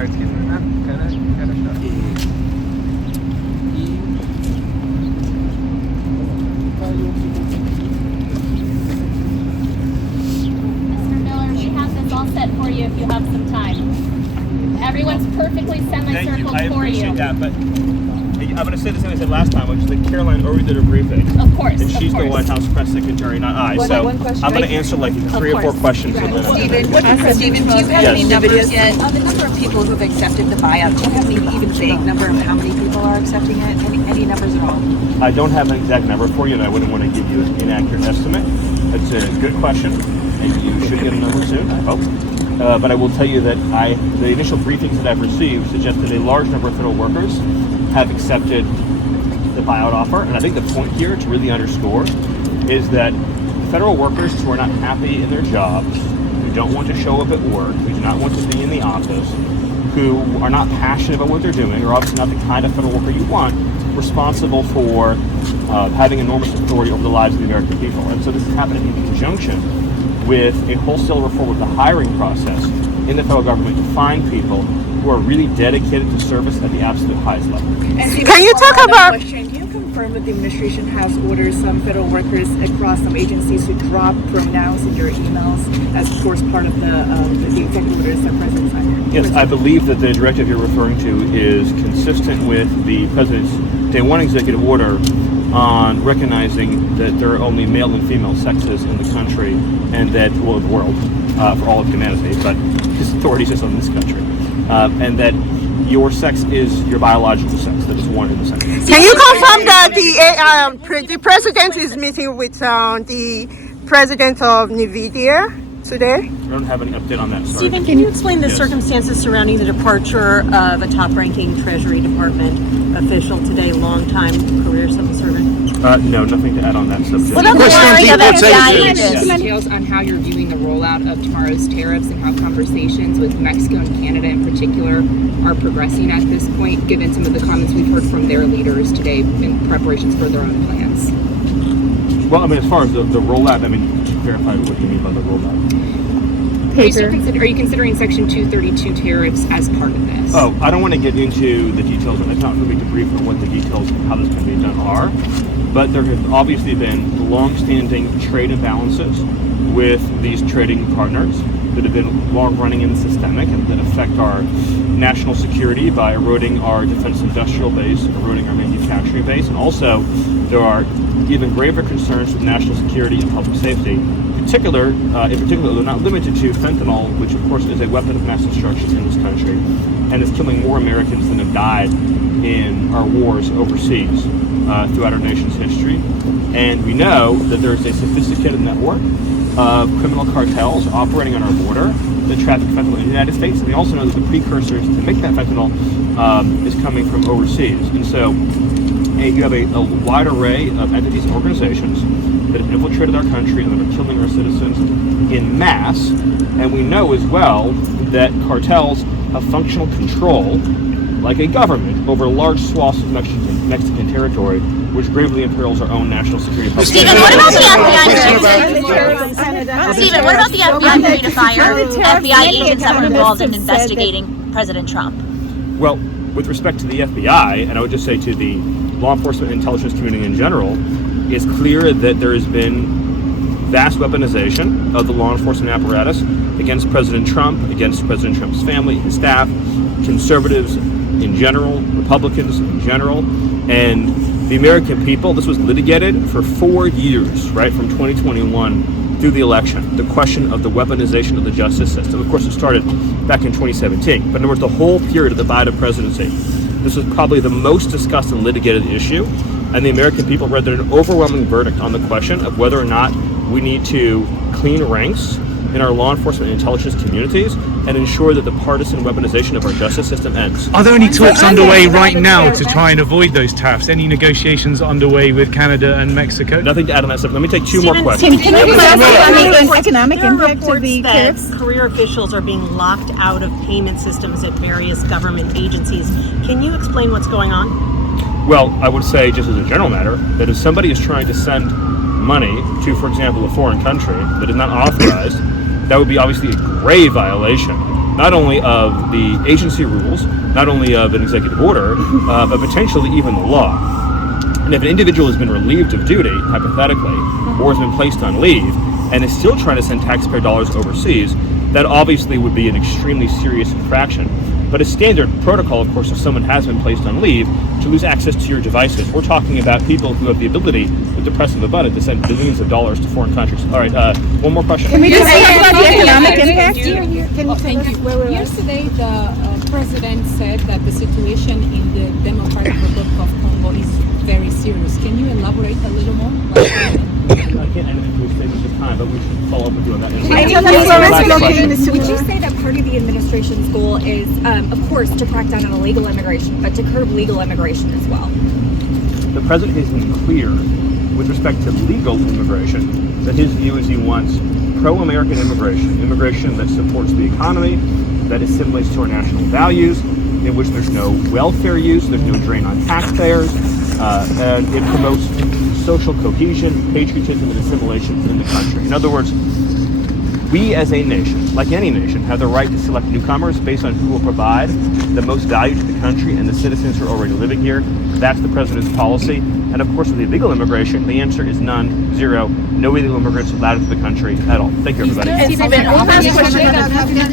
Miller, we have this all set for you if you have some time. Everyone's perfectly semicircled I for you. appreciate that, but I'm going to say the same as I said last time, which is that Caroline already did a briefing. Of course, And she's of course. the White House press secretary, not I. So one question. I'm going to answer like 3 or 4 questions. Stephen, do you have any numbers yet on the number of people who have accepted the buyout? Do you have any even vague number of how many people are accepting it? Any numbers at all? I don't have an exact number for you, and I wouldn't want to give you an inaccurate estimate. It's a good question, and you should get a number soon, I hope. But I will tell you that the initial briefings that I've received suggest that a large number of federal workers have accepted the buyout offer. And I think the point here to really underscore is that federal workers who are not happy in their jobs, who don't want to show up at work, who do not want to be in the office, who are not passionate about what they're doing, are obviously not the kind of federal worker you want, responsible for having enormous authority over the lives of the American people. And so this is happening in conjunction with a wholesale reform of the hiring process in the federal government to find people who are really dedicated to service at the absolute highest level. Can you talk about... Can you confirm that the administration has ordered some federal workers across some agencies to drop pronouns in your emails as, of course, part of the executive orders that President signed? Yes, I believe that the directive you're referring to is consistent with the President's Day 1 executive order on recognizing that there are only male and female sexes in the country and that, well, the world, for all of humanity, but his authority is just on this country, and that your sex is your biological sex, that is one in the sex. Can you confirm that the president is meeting with the president of NVIDIA today? I don't have any update on that, sorry. Stephen, can you explain the Yes. circumstances surrounding the departure of a top-ranking Treasury Department official today, longtime career civil servant? No, nothing to add on that subject. What about the hiring of FBI agents? Details on how you're viewing the rollout of tomorrow's tariffs and how conversations with Mexico and Canada in particular are progressing at this point, given some of the comments we've heard from their leaders today in preparations for their own plans? Well, I mean, as far as the rollout, I mean, to clarify what you mean by the rollout. Are you considering Section 232 tariffs as part of this? Oh, I don't want to get into the details. It's not really to brief on what the details of how this can be done are. But there have obviously been long-standing trade imbalances with these trading partners that have been long-running and systemic and that affect our national security by eroding our defense industrial base, eroding our manufacturing base, and also there are even graver concerns with national security and public safety. In particular, they're not limited to fentanyl, which of course is a weapon of mass destruction in this country and is killing more Americans than have died in our wars overseas throughout our nation's history. And we know that there's a sophisticated network of criminal cartels operating on our border that traffic fentanyl in the United States. And we also know that the precursors to make that fentanyl is coming from overseas. And so you have a wide array of entities and organizations that have infiltrated our country and that are killing our citizens in mass. And we know as well that cartels have functional control, like a government, over large swaths of Mexican territory, which gravely imperils our own national security. Stephen, what about the FBI? Stephen, what about the FBI moving to fire FBI agents that were involved in investigating President Trump? Well, with respect to the FBI, and I would just say to the law enforcement and intelligence community in general, it's clear that there has been vast weaponization of the law enforcement apparatus against President Trump, against President Trump's family, his staff, conservatives in general, Republicans in general, and the American people. This was litigated for 4 years, right, from 2021 through the election. The question of the weaponization of the justice system. Of course, it started back in 2017, but in other words, the whole period of the Biden presidency, this was probably the most discussed and litigated issue, and the American people rendered an overwhelming verdict on the question of whether or not we need to clean ranks in our law enforcement and intelligence communities and ensure that the partisan weaponization of our justice system ends. Are there any talks underway right now to try and avoid those tariffs? Any negotiations underway with Canada and Mexico? Nothing to add on that stuff. Let me take 2 more questions. Can you clarify economic there are impact of reports the that tariffs? career officials are being locked out of payment systems at various government agencies? Can you explain what's going on? Well, I would say, just as a general matter, that if somebody is trying to send money to, for example, a foreign country that is not authorized, that would be obviously a grave violation not only of the agency rules, not only of an executive order, but potentially even the law. And if an individual has been relieved of duty, hypothetically, or has been placed on leave, and is still trying to send taxpayer dollars overseas, that obviously would be an extremely serious infraction. But a standard protocol, of course, if someone has been placed on leave, to lose access to your devices. We're talking about people who have the ability, with the press of a button, to send billions of dollars to foreign countries. All right, one more question. Can we just talk about the economic impact? Yesterday, the president said that the situation in the Democratic Republic of Congo is very serious. Can you elaborate a little more? I can't enter into a statement at the time, but we should follow up with you on that. Would you say that part of the administration's goal is, of course, to crack down on illegal immigration, but to curb legal immigration as well? The president has been clear with respect to legal immigration that his view is he wants pro-American immigration that supports the economy, that assimilates to our national values, in which there's no welfare use, there's no drain on taxpayers, and it promotes social cohesion, patriotism, and assimilation within the country. In other words, we as a nation, like any nation, have the right to select newcomers based on who will provide the most value to the country and the citizens who are already living here. That's the president's policy. And of course, with illegal immigration, the answer is none, zero. No illegal immigrants allowed into the country at all. Thank you, everybody.